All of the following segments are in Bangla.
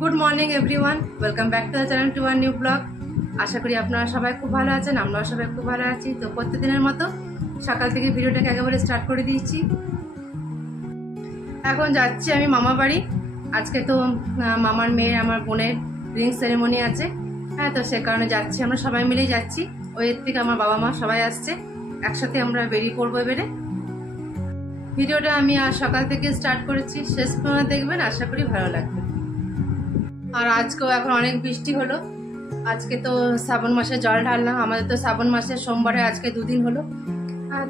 Good morning everyone, welcome back to the channel to our new blog. আশা করি আপনারা সবাই খুব ভালো আছেন, আমরাও সবাই খুব ভালো আছি। তো প্রত্যেকদিনের মতো সকাল থেকে ভিডিওটাকে একেবারে স্টার্ট করে দিয়েছি। এখন যাচ্ছি আমি মামা বাড়ি। আজকে তো মামার মেয়ের, আমার বোনের রিং সেরেমনি আছে। হ্যাঁ, তো সে কারণে যাচ্ছি, আমরা সবাই মিলেই যাচ্ছি। ওই থেকে আমার বাবা মা সবাই আসছে, একসাথে আমরা বেরিয়ে পড়বো এবারে। ভিডিওটা আমি আজ সকাল থেকে স্টার্ট করেছি, শেষ পর্যন্ত দেখবেন, আশা করি ভালো লাগবে। আর আজকেও এখন অনেক বৃষ্টি হলো। আজকে তো শ্রাবণ মাসে জল ঢাললাম, আমাদের তো শ্রাবণ মাসের সোমবারে আজকে 2 দিন হলো।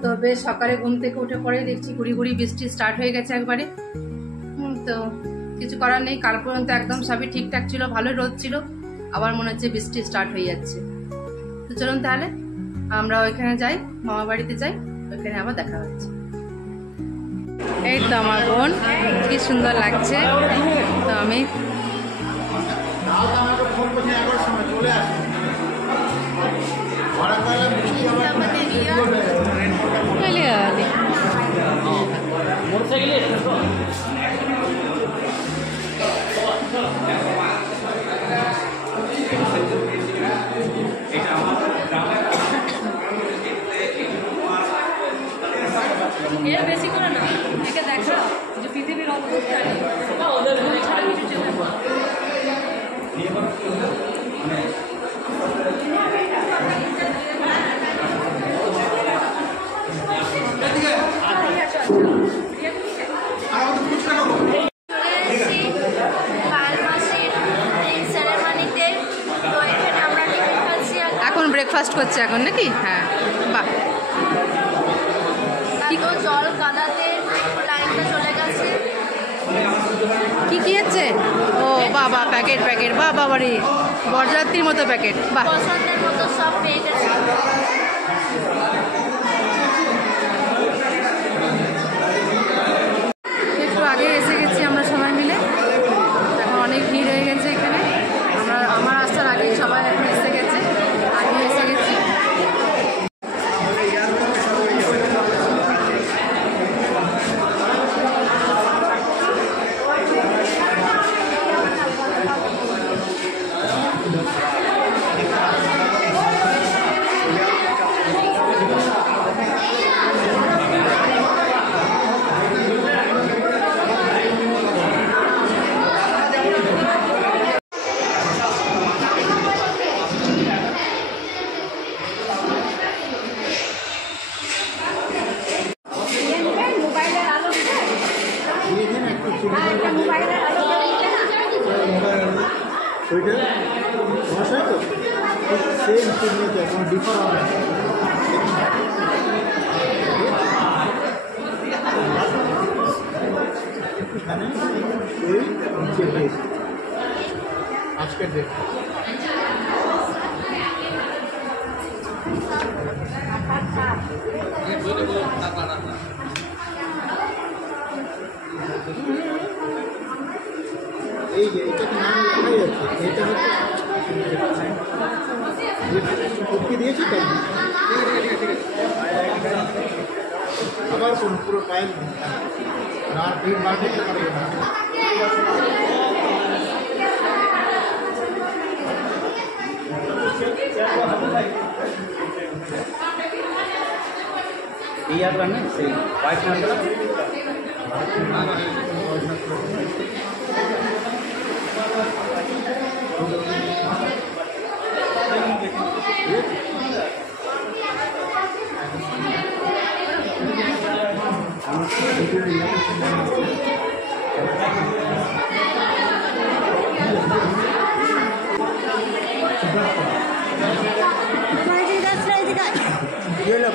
তো বেশ সকালে ঘুম থেকে উঠে পরে দেখছি গুড়ি গুড়ি বৃষ্টি স্টার্ট হয়ে গেছে একবারে। তো কিছু করার নেই, কাল পর্যন্ত একদম সবই ঠিকঠাক ছিল, ভালোই রোদ ছিল, আবার মনে হচ্ছে বৃষ্টি স্টার্ট হয়ে যাচ্ছে। তো চলুন তাহলে আমরা ওইখানে যাই, মামা বাড়িতে যাই, ওইখানে আবার দেখা হচ্ছে। এই তো আমার বোন, কি সুন্দর লাগছে। তো আমি বেশি করে না, একে দেখা যে পৃথিবীর অবস্থা এখন ব্রেকফাস্ট করছে এখন নাকি? হ্যাঁ, বাহ, জল কাদাতে লাইনটা চলে গেছে। কি আছে? ও বাবা, প্যাকেট প্যাকেট, বাবা বাড়ি বরযাত্রীর মতো প্যাকেট, বাহ, পছন্দের মতো সব পেয়ে গেছে। একটু আগে এসে গেছি আমরা সবাই মিলে, এখন অনেক ভিড় হয়ে গেছে এখানে। আমার আসার আগেই সবাই এখন এসে গেছে, আগে এসে গেছি। আজকের ডেট এই যে এটা নাম লেখাই আছে, এটা হচ্ছে দিয়েছি তাই আবার কোন পুরো টাইম না ভিড় না দেখতে পারবে না। এই আর না সেই হোয়াইট নাম্বার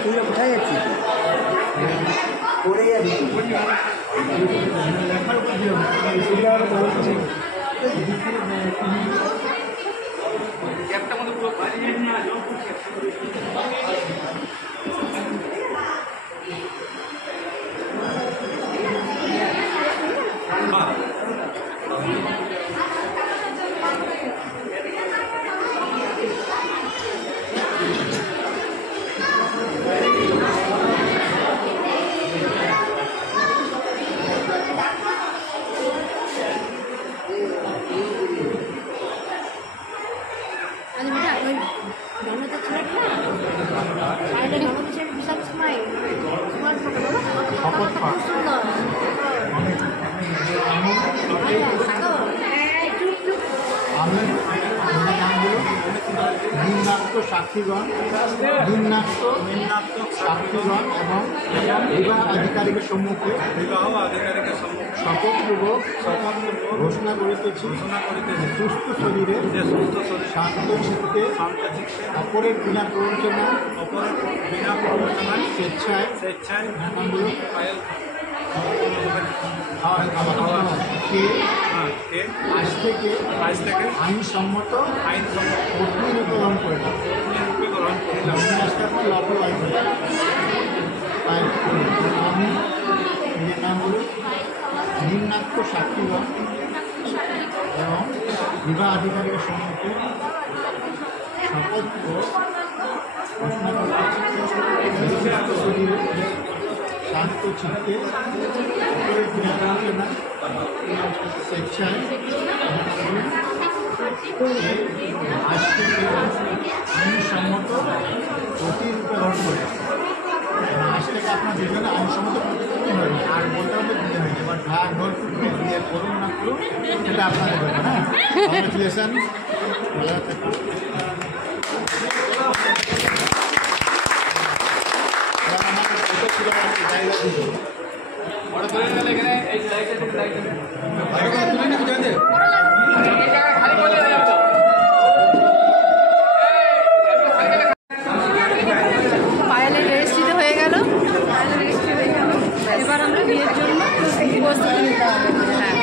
পুজো কোথায় যাচ্ছি পড়ে যাবি একটা মধ্যে পুরো সাক্ষীগণ, নিম্নাক্ত সাক্ষীগণ এবং বিবাহ আধিকারিকের সম্মুখে শপথপূর্বক ঘোষণা করিতেছি সুস্থ শরীরে শান্ত চিত্তে অপরের বিনা প্ররোচনায় স্বেচ্ছায় আজ থেকে আইনসম্মত পত্নী গ্রহণ করে আমি নিম্নাক্ত সাক্ষীগণ এবং বিবাহ আধিকারিকের সম্মুখে শপথ ঘোষণা করতে শরীরে শান্ত চিত্তে অপরের বিনা প্ররোচনা স্বেচ্ছায় আজ থেকে আইনসম্মত প্রতিরূপে গ্রহণ করে। আজ থেকে আপনার দুজনে আইনসম্মত প্রতিরূপে হয়নি, আর বলতে হবে বিয়ে হয়েছে, এবার ভাগ ঘর বিয়ে করুন না করুন সেটা আপনাদের ব্যাপার। হ্যাঁ, কংগ্রেচুলেশন। পায়েলের রেজিস্ট্রি হয়ে গেল, এবার আমরা বিয়ের জন্য প্রস্তুতি নিতে হবে। হ্যাঁ,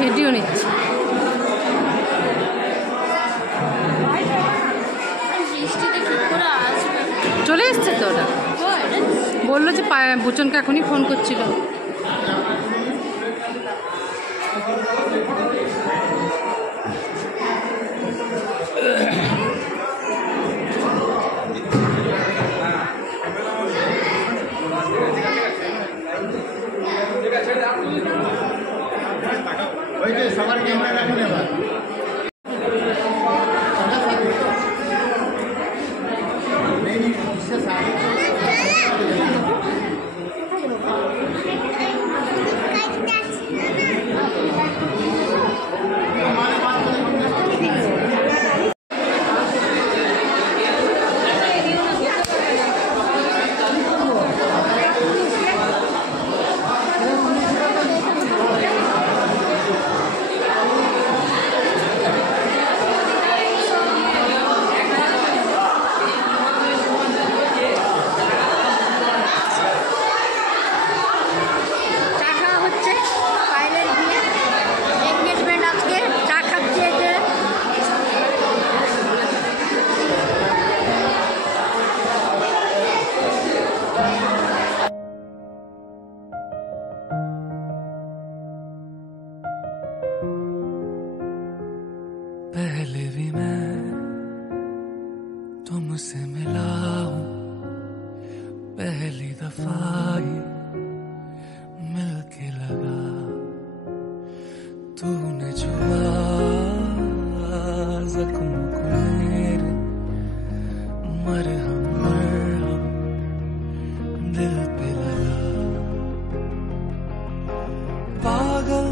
ভিডিও নিচ্ছি। বৃষ্টিতে কি করে আসবে? চলে এসছে তো ওটা, বললো যে বুচনকে এখনই ফোন করছিল। ওই যে সবার ক্যামেরা রাখুন এবার। पहले भी मैं तुमसे मिला हूँ, पहली दफा ही मिलके लगा, तूने छुआ जख्म को मेरे, मरहम मरहम दिल पे लगा। पागल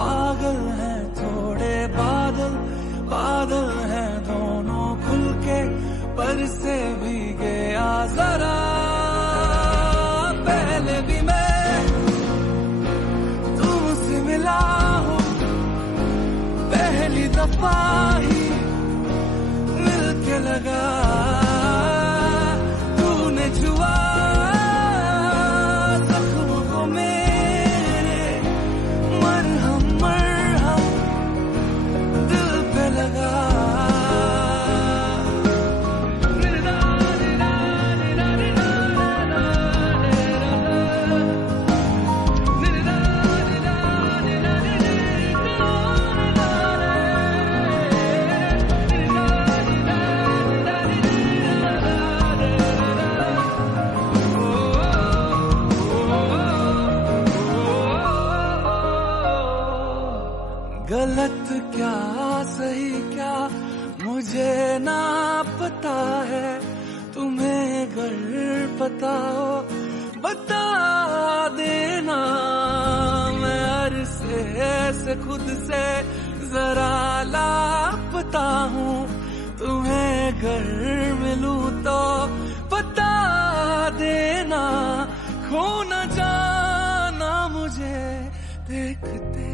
पागल है थोड़े बादल, बादल है दोनों खुल के पर से भीगे आ जरा। पहले भी मैं तुमसे मिला हूँ, पहली दफा ही मिलके लगा, तूने छुआ जख्म को मेरे, मरहम मरहम दिल पे लगा। गलत क्या सही क्या मुझे ना पता है, तुम्हें अगर पता हो बता देना। मैं हर से खुद से जरा लापता हूँ, तुम्हें घर मिलूं तो बता देना, खो न जाना मुझे देखते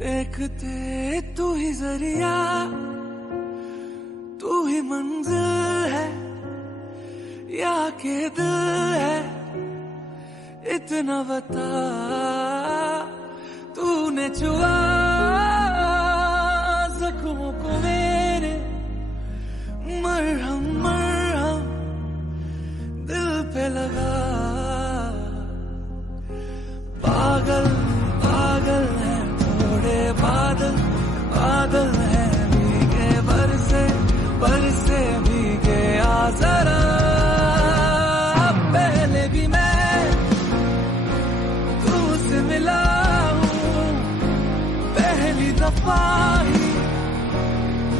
देखते। तू ही जरिया, तू ही मंजिल है या के दिल है, इतना बता। तूने छुआ जख्मों को मेरे, मरहम मरहम दिल पे लगा। पागल पागल है थोड़े बादल, बादल है भीगे बरसे बरसे भीगे आ जरा। पहले भी मैं तुझसे मिला हूँ, पहली दफा ही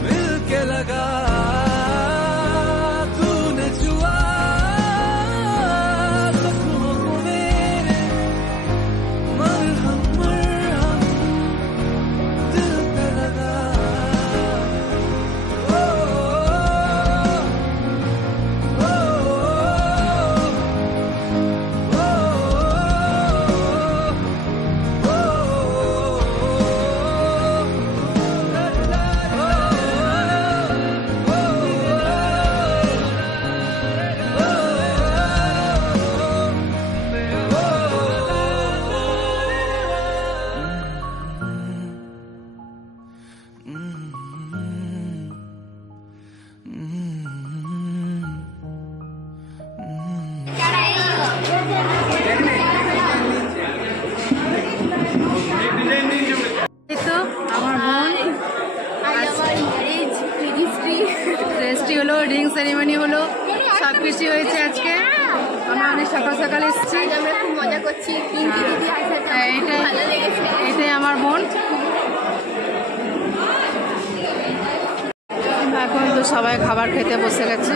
मिल के लगा। तूने छुआ जख्मों को मेरे, मरहम मरहम दिल पे लगा। ओ, ओ, এই তো আমার বোন রেজিস্ট্রি হলো, রিং সেরিমনি হলো, সব কিছু হয়েছে আজকে। আমরা অনেক সকাল সকাল এসেছি, আমরা খুব মজা করছি। পিঙ্কি দিদি আছে, এইটাই ভালো লেগেছে। এটাই আমার বোন। এখন তো সবাই খাবার খেতে বসে গেছে,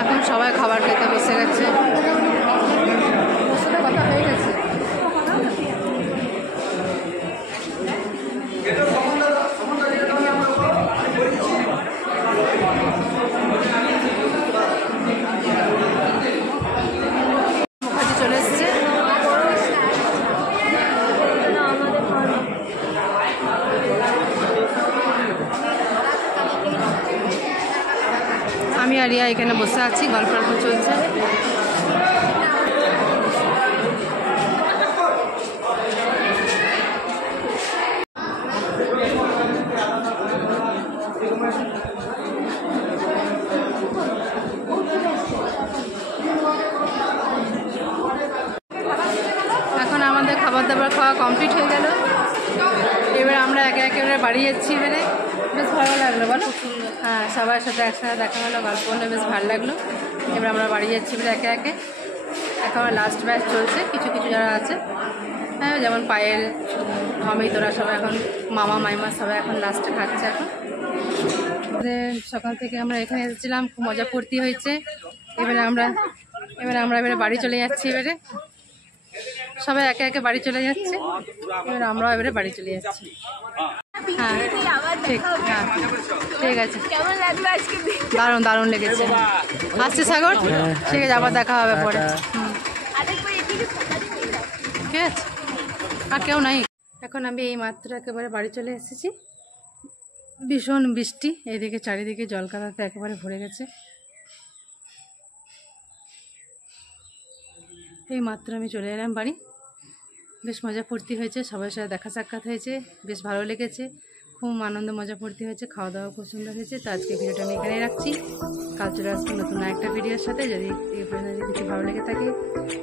এখন সবাই খাবার খেতে বসে গেছে। কথা হয়ে গেছে। মুখার্জি চলে এসছে। আমি আর রিয়া এখানে বসে আছি, গল্প চলছে। এখন আমাদের খাবার দাবার খাওয়া কমপ্লিট হয়ে গেল। এবার আমরা একে একে বাড়ি যাচ্ছি। এবারে বেশ ভালো লাগলো, বলো? হ্যাঁ, সবার সাথে একসাথে দেখা হলো, গল্প হলো, বেশ ভালো লাগলো। এবার আমরা বাড়ি যাচ্ছি এবারে একে একে। এখন লাস্ট ব্যাচ চলছে, কিছু কিছু যারা আছে, হ্যাঁ, যেমন পায়েল, অমিত, ওরা সবাই এখন, মামা মাইমা সবাই এখন লাস্টে খাচ্ছে। এখন সকাল থেকে আমরা এখানে এসেছিলাম, খুব মজা ফুর্তি হয়েছে। এবারে আমরা বাড়ি চলে যাচ্ছি। এবারে সবাই একে একে বাড়ি চলে যাচ্ছে, এবারে আমরাও এবারে বাড়ি চলে যাচ্ছি। হ্যাঁ ঠিক, হ্যাঁ ঠিক আছে। কেমন লাগলো আজকে? দারুণ দারুণ লেগেছে। আসছে সাগর, ঠিক আছে, আবার দেখা হবে পরে। ঠিক আছে, আর কেউ নাই। এখন আমি এই মাত্র একেবারে বাড়ি চলে এসেছি। ভীষণ বৃষ্টি, এইদিকে চারিদিকে জলকাদাতে একেবারে ভরে গেছে। এই মাত্র আমি চলে এলাম বাড়ি। বেশ মজা ফুর্তি হয়েছে, সবার সাথে দেখা সাক্ষাৎ হয়েছে, বেশ ভালো লেগেছে, খুব আনন্দ মজা ফুর্তি হয়েছে, খাওয়া দাওয়া খুব সুন্দর হয়েছে। তো আজকে ভিডিওটা আমি এখানেই রাখছি, কাল চলে আসবো নতুন একটা ভিডিওর সাথে। যদি কিছু ভালো লেগে থাকে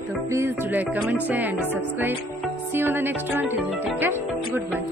তো please do like, comment, share and subscribe. See on the next one. Take care, good by.